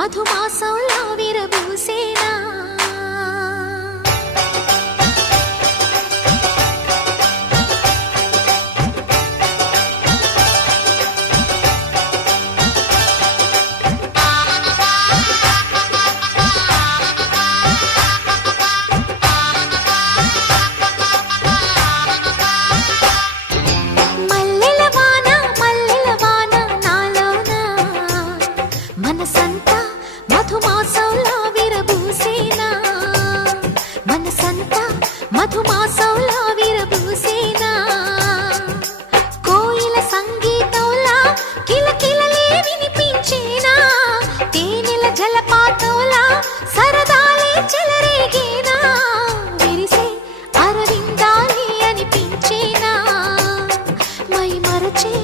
మధుమాసంలా విరబూసేనా మనసంతా మధుమాసంలా విరబూసేనా మనసంతా మధుమాసంలా విరబూసేనా కోయిల సంగీతంలా కిలకిలలే వినిపించేనా తేనెల జలపాతంలా సరదాలే చెలరేగేనా విరిసే అరవిందాలే అనిపించేనా మై మరచే